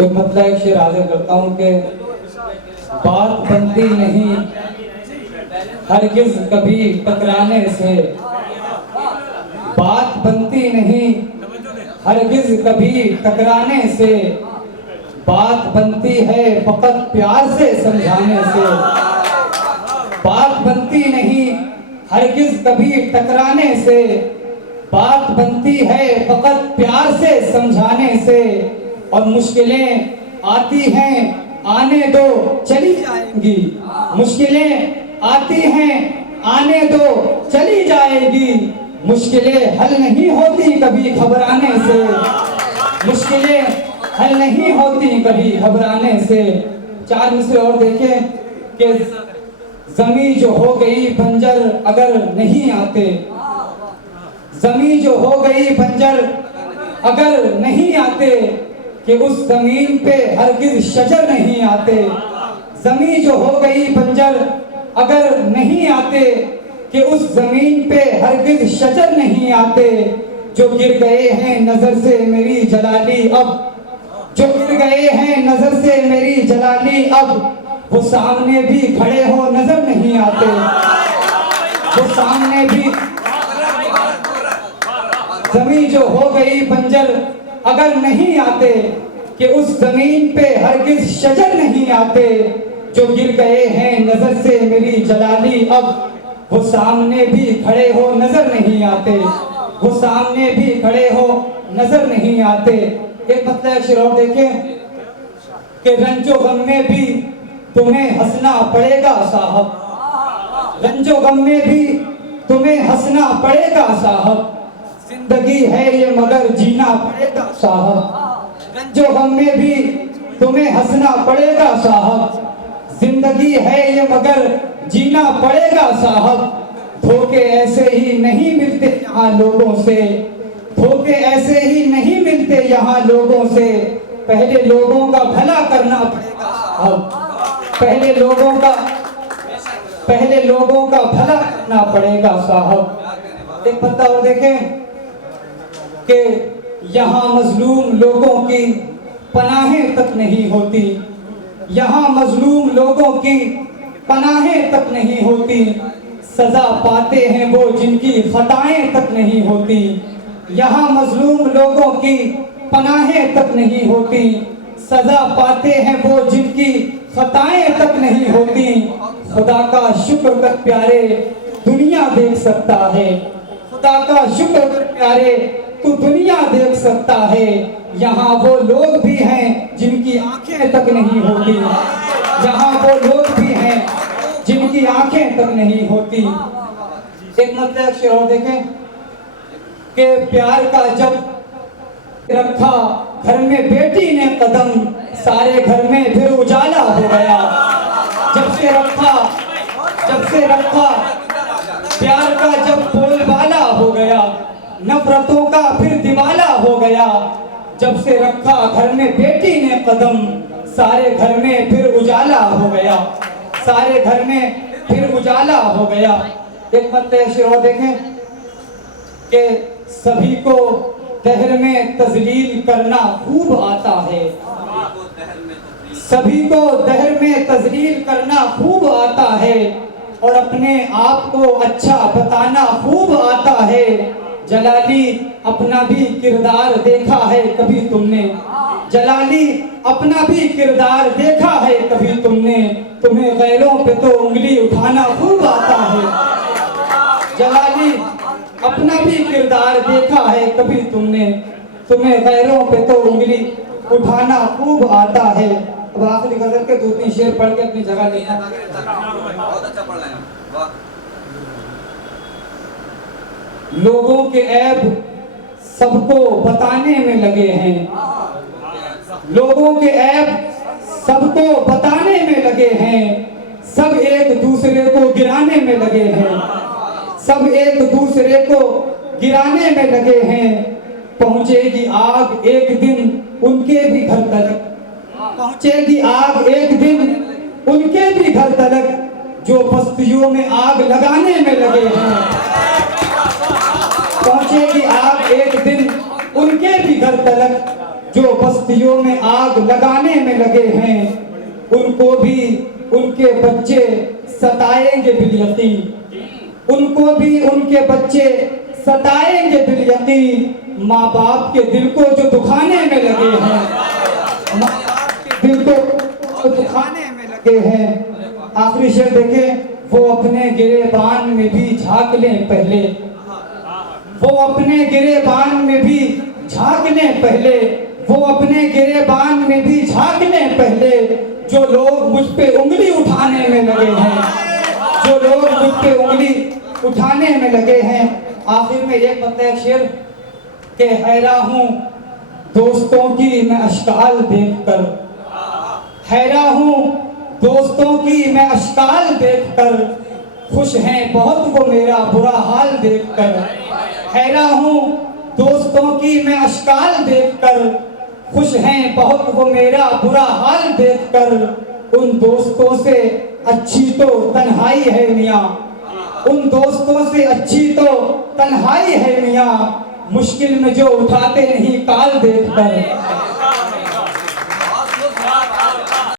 तो मतलब एक शेर आगे करता हूँ कि बात बनती नहीं हरगिज कभी टकराने से, बात बनती नहीं हरगिज कभी टकराने से, बात बनती है फकत प्यार से समझाने से। बात बनती नहीं हरगिज कभी टकराने से, बात बनती है फकत प्यार से समझाने से। और मुश्किलें आती हैं आने दो चली जाएंगी, मुश्किलें आती हैं आने दो चली जाएगी। मुश्किलें हल नहीं होती कभी घबराने से, मुश्किलें हल नहीं होती कभी घबराने से। चार मिसरे और देखें कि जमी जो हो गई बंजर अगर नहीं आते, जमी जो हो गई बंजर अगर नहीं आते, कि उस जमीन पे हरगिज शजर नहीं आते। जमी जो हो गई बंजर अगर नहीं आते, कि उस जमीन पे हरगिज शजर नहीं आते। जो गिर गए हैं नजर से मेरी जलाली अब, जो गिर गए हैं नजर से मेरी जलाली अब, वो सामने भी खड़े हो नजर नहीं आते, वो सामने भी। जमी जो हो गई बंजर अगर नहीं आते, कि उस जमीन पे हरगिज शजर नहीं आते। जो गिर गए हैं नजर से मेरी जलाली अब, वो सामने भी खड़े हो नजर नहीं आते, वो सामने भी खड़े हो नजर नहीं आते। एक मतलब शेर और देखें कि रंजो गम में भी तुम्हें हंसना पड़ेगा साहब, रंजो गम में भी तुम्हें हंसना पड़ेगा साहब। जिंदगी है ये मगर जीना पड़ेगा साहब, रंजो गम में भी तुम्हें हंसना पड़ेगा साहब। जिंदगी है ये मगर जीना पड़ेगा साहब। धोखे ऐसे ही नहीं मिलते यहाँ लोगों से, धोखे ऐसे ही नहीं मिलते यहाँ लोगों से। पहले लोगों का भला करना पड़ेगा साहब, पहले लोगों का भला करना पड़ेगा साहब। एक पत्ता और देखें कि यहाँ मजलूम लोगों की पनाहें तक नहीं होती, यहाँ मजलूम लोगों की पनाहें तक नहीं होती। सजा पाते हैं वो जिनकी खताएं तक नहीं होती, यहाँ मजलूम लोगों की पनाहें तक नहीं होती। सजा पाते हैं वो जिनकी खताएं तक नहीं होती। खुदा का शुक्र कर प्यारे दुनिया देख सकता है, खुदा का शुक्र कर प्यारे तू दुनिया देख सकता है। यहाँ वो लोग भी हैं जिनकी आंखें तक नहीं होती, यहाँ वो लोग भी हैं जिनकी आंखें तक नहीं होती। एक मतलब शेर और देखें कि प्यार का जब रखा घर में बेटी ने कदम, सारे घर में फिर उजाला हो गया। जब से रखा प्यार का जब बोलबाला हो गया, नफरतों का फिर दिवाला हो गया। जब से रखा घर में बेटी ने कदम, सारे घर में फिर उजाला हो गया, सारे घर में फिर उजाला हो गया। एक मतलब शेर और देखें कि सभी को दहर में तजलील करना खूब आता है, सभी को दहर में तजलील करना खूब आता है। और अपने आप को अच्छा बताना खूब आता है। जलाली अपना भी किरदार देखा है कभी तुमने, जलाली अपना भी किरदार देखा है कभी तुमने। तुम्हें गैरों पे तो उंगली उठाना खूब आता है, जलाली अपना भी किरदार देखा है कभी तुमने। तुम्हें गैरों पे तो उंगली उठाना खूब आता है। अब आखिरी गजल के 2-3 शेर पढ़ के अपनी जगह लेना। बहुत अच्छा पढ़ रहे हैं, वाह। लोगों के ऐब सबको बताने में लगे हैं, लोगों के ऐब सबको बताने में लगे हैं। सब एक दूसरे को गिराने में लगे हैं, सब एक दूसरे को गिराने में लगे हैं। पहुंचेगी आग एक दिन उनके भी घर तक, पहुंचेगी आग एक दिन उनके भी घर तक, जो बस्तियों में आग लगाने में लगे हैं। पहुंचेगी आग एक दिन उनके भी घर तलक, जो बस्तियों में आग लगाने उनको भी उनके बच्चे सताएंगे बिलयकी, उनको भी उनके बच्चे सताएंगे बिलयकी। माँ बाप के दिल को जो दुखाने में लगे हैं, माँ बाप के दिल को दुखाने में लगे हैं। आखिरी शेर देखें, वो अपने गिरेबान में भी झांक लें पहले, वो अपने गिरेबान में भी झांक लें पहले, वो अपने गिरेबान में भी झांक लें पहले। जो लोग मुझ पे उंगली उठाने में लगे हैं, जो लोग मुझ पे उंगली उठाने में लगे हैं। आखिर में एक बता शेर के हैरान हूँ दोस्तों की मैं अश्काल देखकर, हैरान हूँ दोस्तों की मैं अश्काल देखकर। खुश हैं बहुत वो मेरा बुरा हाल देखकर, हैरान हूँ दोस्तों की मैं अश्काल देखकर। खुश हैं बहुत वो मेरा बुरा हाल देखकर। उन दोस्तों से अच्छी तो तन्हाई है मियाँ, उन दोस्तों से अच्छी तो तन्हाई है मियाँ। मुश्किल में जो उठाते नहीं काल देखकर,